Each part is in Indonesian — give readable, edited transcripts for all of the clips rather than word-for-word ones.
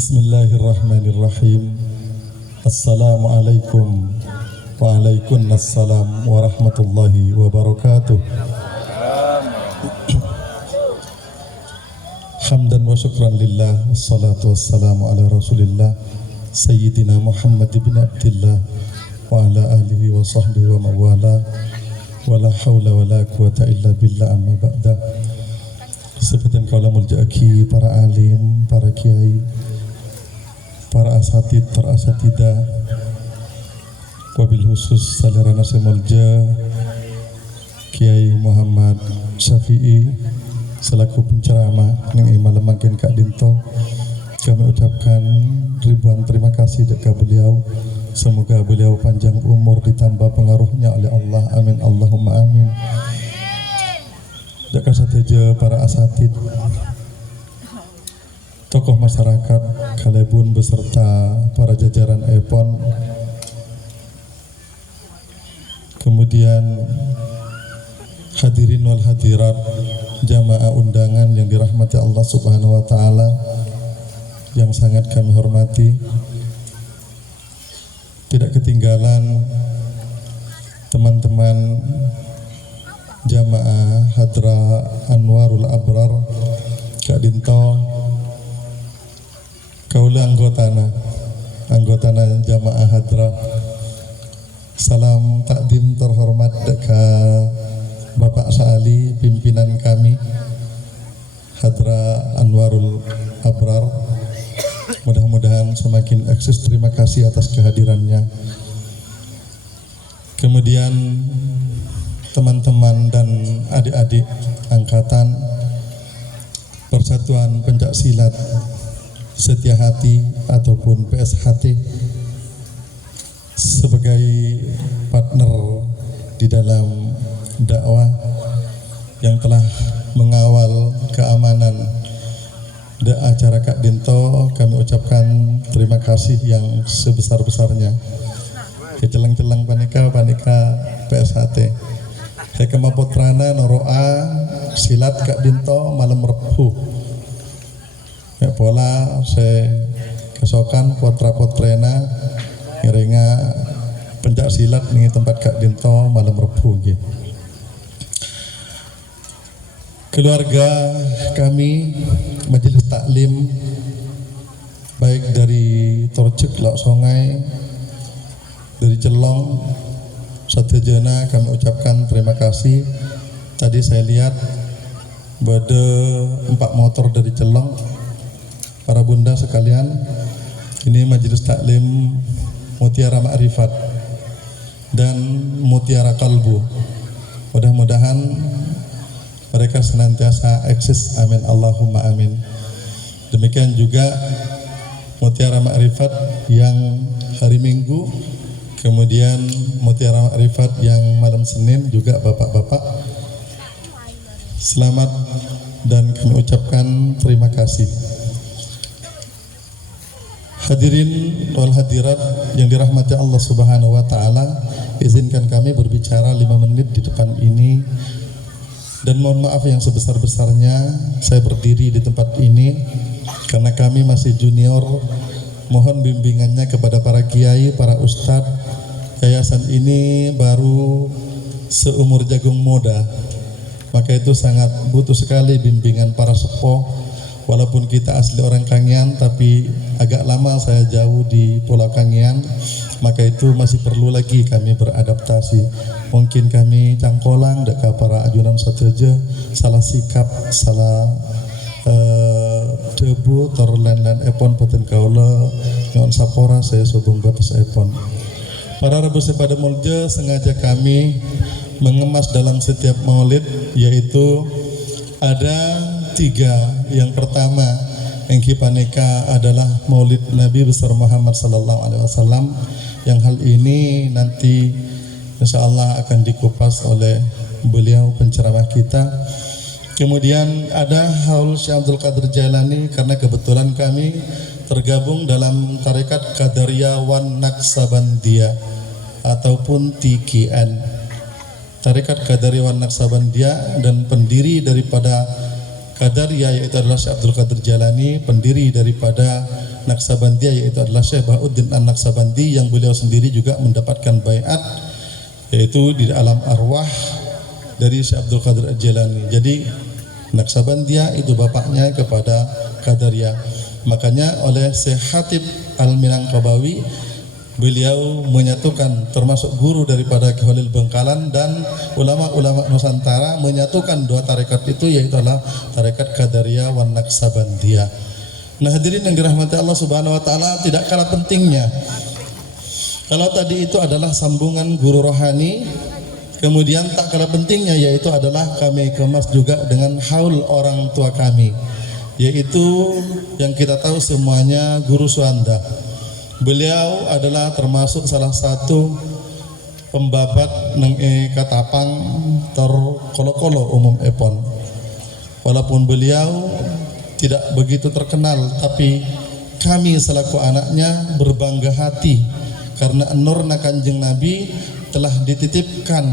Bismillahirrahmanirrahim. Assalamualaikum waalaikumsalam warahmatullahi wabarakatuh. Hamdan wa syukran lillah, wassalatu wassalamu ala rasulillah Sayyidina Muhammad ibn Abdillah wa ala alihi wa sahbihi wa mawala wa la hawla wa la quwata illa billah, amma ba'da. Sebutan kaula muljaki, para alim, para kiai, para asatid, para asatidah, wabil khusus salerana semulja Kiai Muhammad Syafi'i selaku penceramah ning malam makin Kak Dinto, kami ucapkan ribuan terima kasih dekat beliau. Semoga beliau panjang umur ditambah pengaruhnya oleh Allah, amin Allahumma amin. Dekat sateja para asatid, tokoh masyarakat kalebun beserta para jajaran EPON, kemudian hadirin wal hadirat, jamaah undangan yang dirahmati Allah Subhanahu wa taala yang sangat kami hormati. Tidak ketinggalan teman-teman jamaah Hadra Anwarul Abrar Kak Dinto, kaula anggotana jamaah Hadra. Salam takdim terhormat dekat Bapak Sa'ali, pimpinan kami Hadra Anwarul Abrar. Mudah-mudahan semakin eksis. Terima kasih atas kehadirannya. Kemudian teman-teman dan adik-adik angkatan Persatuan Pencak Silat Setia Hati ataupun PSHT sebagai partner di dalam dakwah yang telah mengawal keamanan acara Kak Dinto, kami ucapkan terima kasih yang sebesar-besarnya. Kecelang-celang panika PSHT. Hekama Putrana Noroa silat Kak Dinto malam Rebu. Ya pola saya kesokan potra-potrena ngiringa pencak silat nih tempat Kak Dinto malam Rebu gitu. Keluarga kami majelis taklim baik dari Torcek, Lok Songai, dari Celong, satejana kami ucapkan terima kasih. Tadi saya lihat bade 4 motor dari Celong. Para bunda sekalian, ini majelis taklim Mutiara Ma'rifat dan Mutiara Kalbu. Mudah-mudahan mereka senantiasa eksis, amin Allahumma amin. Demikian juga Mutiara Ma'rifat yang hari Minggu, kemudian Mutiara Ma'rifat yang malam Senin juga bapak-bapak. Selamat dan kami ucapkan terima kasih. Hadirin wal hadirat yang dirahmati Allah Subhanahu wa taala, izinkan kami berbicara 5 menit di depan ini. Dan mohon maaf yang sebesar-besarnya saya berdiri di tempat ini karena kami masih junior. Mohon bimbingannya kepada para kiai, para ustadz. Yayasan ini baru seumur jagung muda, maka itu sangat butuh sekali bimbingan para sepuh. Walaupun kita asli orang Kangean, tapi agak lama saya jauh di Pulau Kangean, maka itu masih perlu lagi kami beradaptasi. Mungkin kami cangkolang dekat para ajunan sateja, salah sikap, salah debu, terlen epon peten kaula nyon sapora saya sobong batas epon. Para rebus pada mulja sengaja kami mengemas dalam setiap maulid, yaitu ada 3. Yang pertama yang kipaneka adalah maulid Nabi besar Muhammad sallallahu alaihi wasallam, yang hal ini nanti insyaallah akan dikupas oleh beliau penceramah kita. Kemudian ada haul Syekh Abdul Qadir Jailani, karena kebetulan kami tergabung dalam tarekat Qadariyah wan Naqsabandiyah ataupun TKN. Tarekat Qadariyah wan Naqsabandiyah dan pendiri daripada Qadariyah yaitu adalah Syekh Abdul Qadir Jalani, pendiri daripada Naqsabandiyah yaitu adalah Syekh Bahuddin An-Naqsabandi, yang beliau sendiri juga mendapatkan baiat yaitu di alam arwah dari Syekh Abdul Qadir Jalani. Jadi Naqsabandiyah itu bapaknya kepada Qadariyah. Makanya oleh Syekh Khatib Al-Minangkabawi, beliau menyatukan, termasuk guru daripada Ki Khalil Bengkalan dan ulama-ulama Nusantara, menyatukan dua tarekat itu, yaitu adalah tarekat Qadariyah wan Naqsabandiyah. Nah hadirin yang dirahmati Allah Subhanahu wa taala, tidak kalah pentingnya. Kalau tadi itu adalah sambungan guru rohani, kemudian tak kalah pentingnya yaitu adalah kami kemas juga dengan haul orang tua kami, yaitu yang kita tahu semuanya Guru Suanda. Beliau adalah termasuk salah satu pembabat neng Katapang ter kolo-kolo umum epon. Walaupun beliau tidak begitu terkenal, tapi kami selaku anaknya berbangga hati karena nurna Kanjeng Nabi telah dititipkan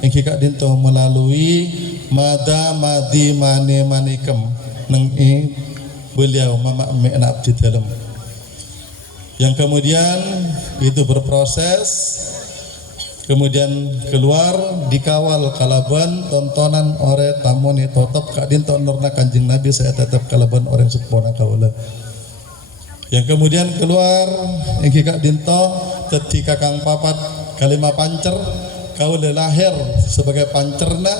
yang kika dinto melalui mada madi mane manikem neng beliau mama mena abdi dalam, yang kemudian itu berproses, kemudian keluar dikawal kalaban tontonan ore tamoni totop kak dinto nurna Kanjeng Nabi saya tetap kalaban orang sepona kaula, yang kemudian keluar yang kika dinto ketika kang papat kalima pancer kaula lahir sebagai pancerna,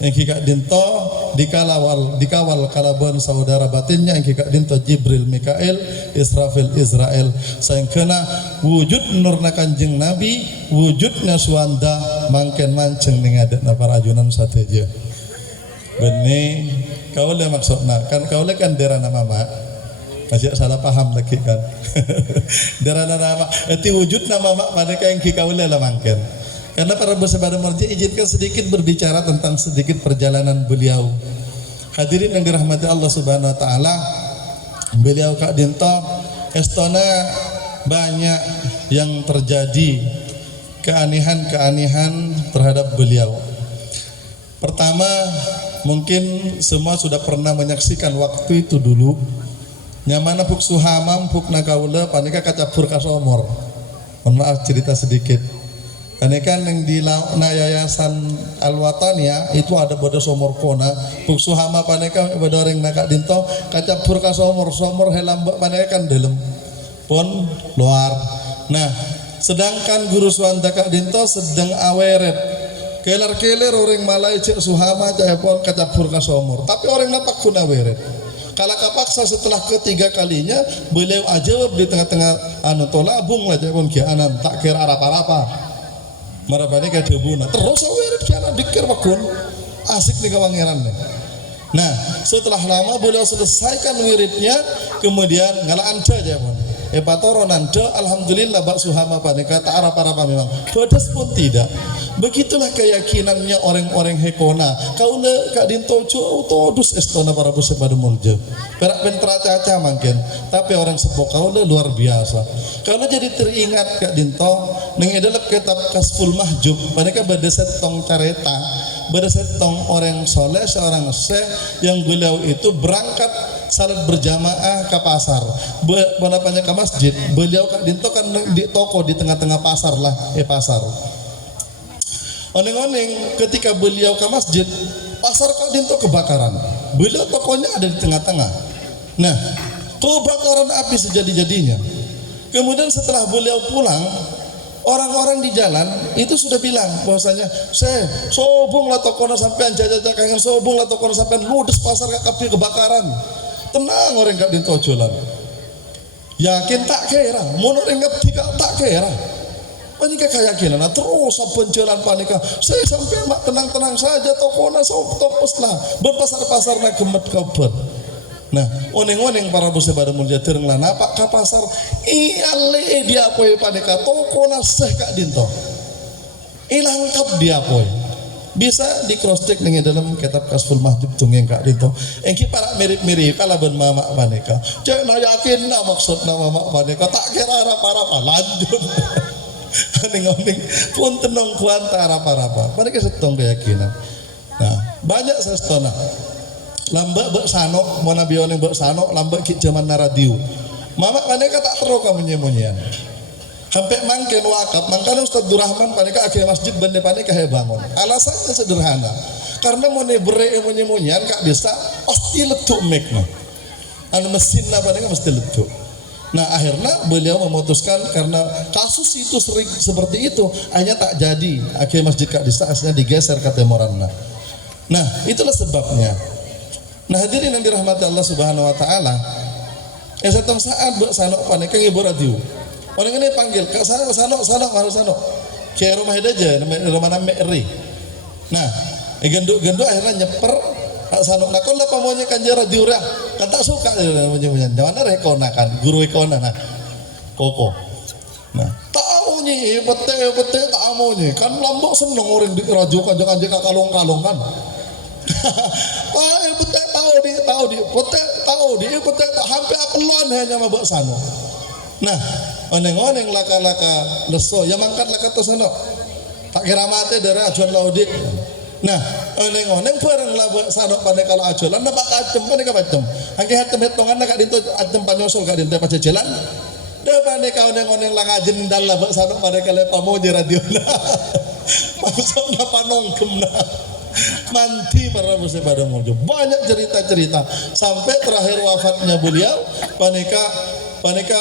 yang kika dinto dikawal kalaban saudara batinnya yang kika dinto Jibril Mikail Israfil Israel, sayang kena wujud nurna Kanjeng Nabi, wujudnya Suanda mangken manceng ning adatna para ajunan sateja. Bene kaula maksudna kan kaula kan derana mama. Masih salah paham lagi kan. Derana nama eti wujud nama mak mereka yang kikaula lah mangken. Karena para bersabada marji izinkan sedikit berbicara tentang sedikit perjalanan beliau. Hadirin yang dirahmati Allah Subhanahu wa taala, beliau Kak Dinto estona banyak yang terjadi keanehan-keanehan terhadap beliau. Pertama, mungkin semua sudah pernah menyaksikan waktu itu dulu nyamana puk suhamam puk nakaula panika kacapur kasomor. Mohon maaf cerita sedikit. Panika yang di yayasan Al-Wataniyah itu ada bodo somor kona puk suhama panika bodo ring nakak dinto kacapur kasomor somor helambak panika kan dalam pon luar. Nah, sedangkan guru Suanda Kak Dinto sedang aweret keler-keler orang malai cek suhama cek pon kacapur kasomor, tapi orang napak kun aweret. Kalau kapaksa setelah ketiga kalinya beliau ajawab di tengah-tengah anu tolabung lah jawab kianan tak kira apa-apa marabane ka debuna terus aweret kianan dikir wakun asik nih kawangiran nih. Nah setelah lama beliau selesaikan wiridnya kemudian ngala anda jawab patoro nando alhamdulillah bak suhama panika tak apa-apa memang pedas pun tidak. Begitulah keyakinannya orang-orang hekona kaula Kak Dinto todus estona para bose pada mulja perak pentra caca mungkin, tapi orang sepuh kaula luar biasa. Kalau jadi teringat Kak Dinto ning adalah kitab Kasful Mahjub panika badaset tong careta badaset tong orang soleh seorang syekh yang beliau itu berangkat salat berjamaah ke pasar banyak ke masjid. Beliau Kak Dinto kan di toko di tengah-tengah pasar lah pasar. Oneng-oneng ketika beliau ke masjid, pasar Kak Dinto kebakaran. Beliau tokonya ada di tengah-tengah. Nah, kebakaran api sejadi-jadinya. Kemudian setelah beliau pulang, orang-orang di jalan itu sudah bilang bahwasanya, "Saya sobonglah tokonya sampean jajah kangen sobonglah tokonya sampean ludes pasar api kebakaran." Tenang orang Kak Dinto jalan. Yakin tak kira, mun orang ngerti tak kira. Panika keyakinan, terus penjualan panika. Saya sampai mak tenang-tenang saja tokona topos lah. Berpasar-pasar na gemet kabar. Nah, oneng-oneng para bose pada mulia tereng lah napak ke pasar. Iale dia poe panika tokona seh Kak Dinto. Ilangkap dia poe. Bisa di cross check dengan dalam kitab Kasful Mahjub tungeng Kak Dinto. Engki para mirip-mirip kala ben mama panika. Cek na yakin na maksudna mama panika tak kira apa-apa lanjut. Oning-oning pun tenang kuanta apa-apa. Mereka setong keyakinan. Nah, banyak sestona. lambak bek sanok mau nabi oneng bek sanok lambak ki zaman radio mama paneka tak terus kamu nyemunyian sampai mangken wakaf mangkana Ustaz Durrahman paneka akhir masjid bende paneka he bangun alasannya sederhana karena mau nebere nyemunyian kak bisa pasti letuk mekna anu mesin apa paneka mesti letuk. Nah akhirnya beliau memutuskan karena kasus itu sering seperti itu hanya tak jadi akhir masjid Kak Dista aslinya digeser ke Temoranna. Nah itulah sebabnya. Nah hadirin yang dirahmati Allah Subhanahu Wa Taala, satu saat buat sanok paneka ngibur radio. Orang ini panggil Kak sanok harus sanok. Kayak rumah aja rumah nama Eri. Nah genduk akhirnya nyeper sanok nakon lah pamonya kan jara diurang kan tak suka punya jangan rekona kan guru rekona nah koko nah tahu nih pete tak mau nih kan lambok seneng orang di rajo kan kalong kan pete tahu di pete tak hampir apelon hanya mabuk sanok nah oneng laka leso ya mangkat laka to sanok tak kira mati dari ajuan laudik. Nah, oneng bareng lah buat sanok pandai kalau ajolan, nampak ajem pandai macam. Angke hatem hitungan nak dinto ajem panyosol kak dinto pace jalan. Dah pandai kau oneng lah ngajen dalam buat sanok pandai kalau pamoje radio lah. Maksud apa nongkem lah. Manti para musim pada mojo. Banyak cerita sampai terakhir wafatnya beliau, paneka paneka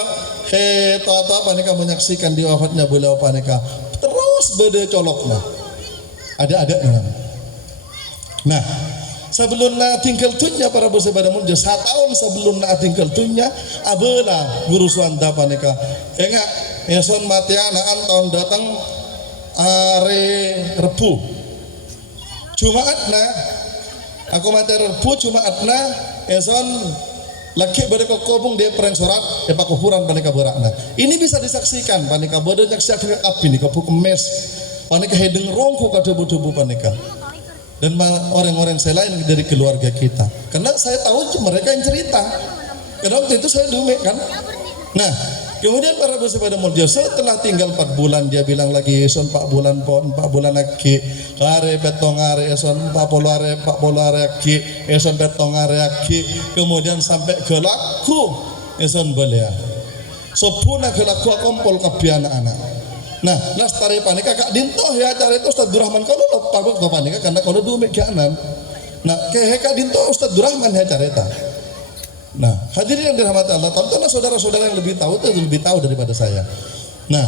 menyaksikan di wafatnya beliau paneka terus bede colok lah. Ada. Nah, sebelum na tinggal tunya para bos pada munjo 1 tahun sebelum na tinggal tunya abela guru suanda paneka. Enggak, eson matiana tahun datang are Rebu. Jumaatna aku mati Rebu Jumaatna eson laki pada kokobong dia perang sorat pak kuburan paneka berakna. Ini bisa disaksikan paneka bodoh nyaksikan api nih kopu kemes paneka hedeng rongku kada butuh paneka. Dan orang-orang saya lain dari keluarga kita karena saya tahu mereka yang cerita karena waktu itu saya dume kan. Nah kemudian para bos pada model setelah tinggal 4 bulan dia bilang lagi son 4 bulan lagi kare petong are son 40 are lagi son petong are lagi kemudian sampai ke laku son belia sopuna ke laku kompol kabeh anak-anak. Nah, lastari panika kak dinto ya cara itu Ustaz Durrahman kalau lo pabuk to panika karena kalau dulu kanan. Nah, kayak kak dinto Ustaz Durrahman ya cara itu. Nah, hadirin yang dirahmati Allah, tontonlah saudara-saudara yang lebih tahu daripada saya. Nah,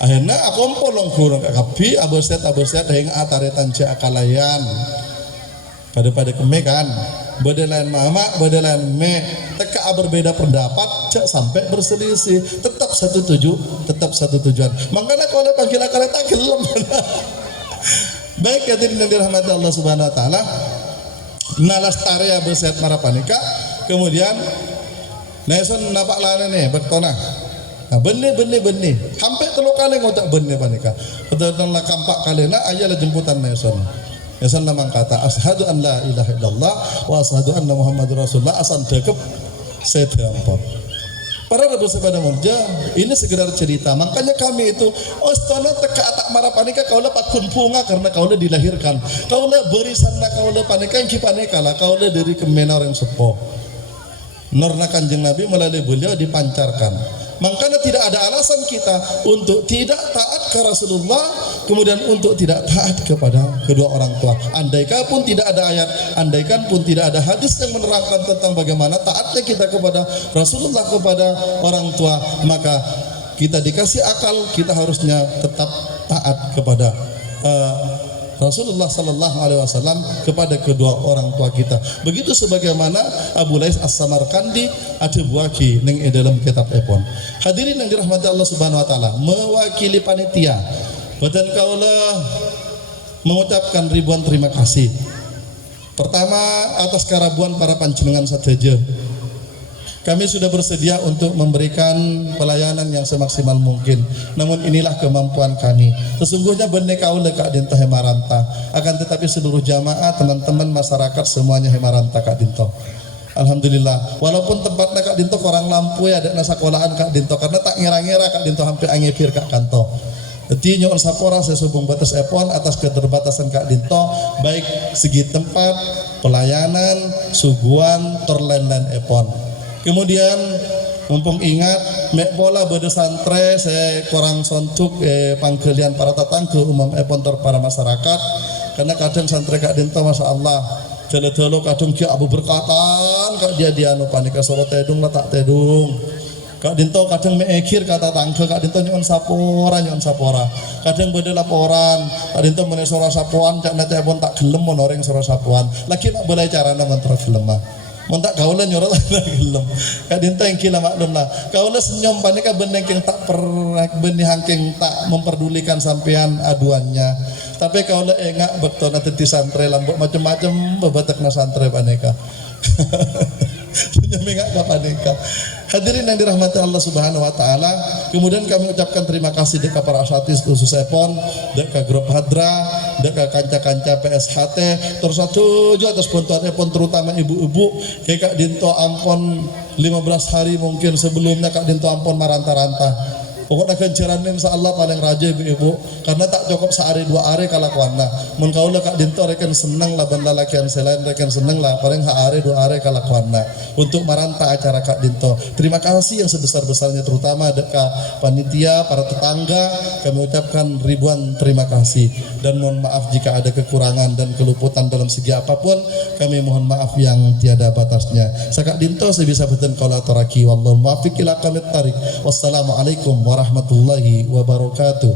akhirnya aku polong kurang kapi aboset hingga ataretan cek akalayan. Pada kemekan, bedelain mama, bedelain me, teka berbeda pendapat, cek sampai berselisih, tetap satu tujuan. Makanya kalau panggil akal tak gelem. Baik hadirin yang dirahmati Allah Subhanahu Wa Taala, nalas tarea berset marapanika, kemudian naison napak lana nih bertonah. Nah, benih, hampir 3 kali ngotak benih panika. Betul lah kampak kali na ayalah jemputan naison. Yasan namang kata ashadu an la ilaha illallah wa ashadu anna muhammadur rasulullah asan dekep sedampot. Para rabu sepada murja ini sekedar cerita. Makanya kami itu ostana teka atak marapanika kaulah pakun punga karena kaulah dilahirkan. Kaulah berisana kaulah panika yang kipaneka lah kaulah dari kemenar yang sepo. Norna Kanjeng Nabi melalui beliau dipancarkan. Makanya tidak ada alasan kita untuk tidak taat ke Rasulullah, kemudian untuk tidak taat kepada kedua orang tua. Andaikan pun tidak ada ayat, andaikan pun tidak ada hadis yang menerangkan tentang bagaimana taatnya kita kepada Rasulullah, kepada orang tua, maka kita dikasih akal, kita harusnya tetap taat kepada Rasulullah Sallallahu Alaihi Wasallam, kepada kedua orang tua kita. Begitu sebagaimana Abu Lais As-Samarkandi ada buaki neng dalam kitab Epon. Hadirin yang dirahmati Allah Subhanahu Wa Taala, mewakili panitia, badan kaulah mengucapkan ribuan terima kasih. Pertama atas karabuan para panjenengan sadeja. Kami sudah bersedia untuk memberikan pelayanan yang semaksimal mungkin. Namun inilah kemampuan kami. Sesungguhnya benih kaula Kak Dinto Hemaranta. Akan tetapi seluruh jamaah, teman-teman masyarakat semuanya Hemaranta Kak Dinto. Alhamdulillah. Walaupun tempatnya Kak Dinto kurang lampu ya ada sekolahan Kak Dinto, karena tak ngira-ngira Kak Dinto hampir angepir Kak Kanto. Jadi nyon sapora sesubung batas epon atas keterbatasan Kak Dinto baik segi tempat, pelayanan, suguhan, terlain-lain epon. Kemudian mumpung ingat mek bola bede santre saya kurang sontuk pangkelian para tatang ke umum epon para masyarakat karena kadang santre Kak Dinto Masya Allah tele-tele kadang kia abu berkatan Kak dia anu panika soro tedung lah tak tedung Kak Dinto kadang mengekir kata tangke Kak Dinto nyon sapora kadang beda laporan Kak Dinto meneh sora sapuan cak nate pun tak gelem monoreng sora sapuan lagi nak boleh carana mentera gelem mah mun tak kaula nyorot tak gelem Kak Dinto yang kila maklum lah kaula senyum panika beneng yang tak benih hangking tak memperdulikan sampean aduannya tapi kaula engak betul nanti di santre lambok macam-macam bebatekna santre panika Nyamingak kapaneka. Hadirin yang dirahmati Allah Subhanahu wa taala, kemudian kami ucapkan terima kasih dekat para asatidz khusus Epon, dekat grup Hadra, dekat kanca-kanca PSHT, terus satu juga atas bantuan Epon terutama ibu-ibu, kayak Kak Dinto ampon 15 hari mungkin sebelumnya Kak Dinto ampon maranta-ranta. Pokoknya kenceran insya Allah paling raja ibu-ibu karena tak cukup sehari dua hari kalakuanna mun kaula Kak Dinto reken seneng lah benda lakian selain reken seneng lah paling hari dua hari kalakuanna untuk maranta acara Kak Dinto. Terima kasih yang sebesar-besarnya terutama dekat panitia, para tetangga, kami ucapkan ribuan terima kasih dan mohon maaf jika ada kekurangan dan keluputan dalam segi apapun, kami mohon maaf yang tiada batasnya. Kak Dinto sebisa beten kaula taraki wallahu muwaffiq ila aqwamit thariq. Wassalamualaikum warahmatullahi wabarakatuh.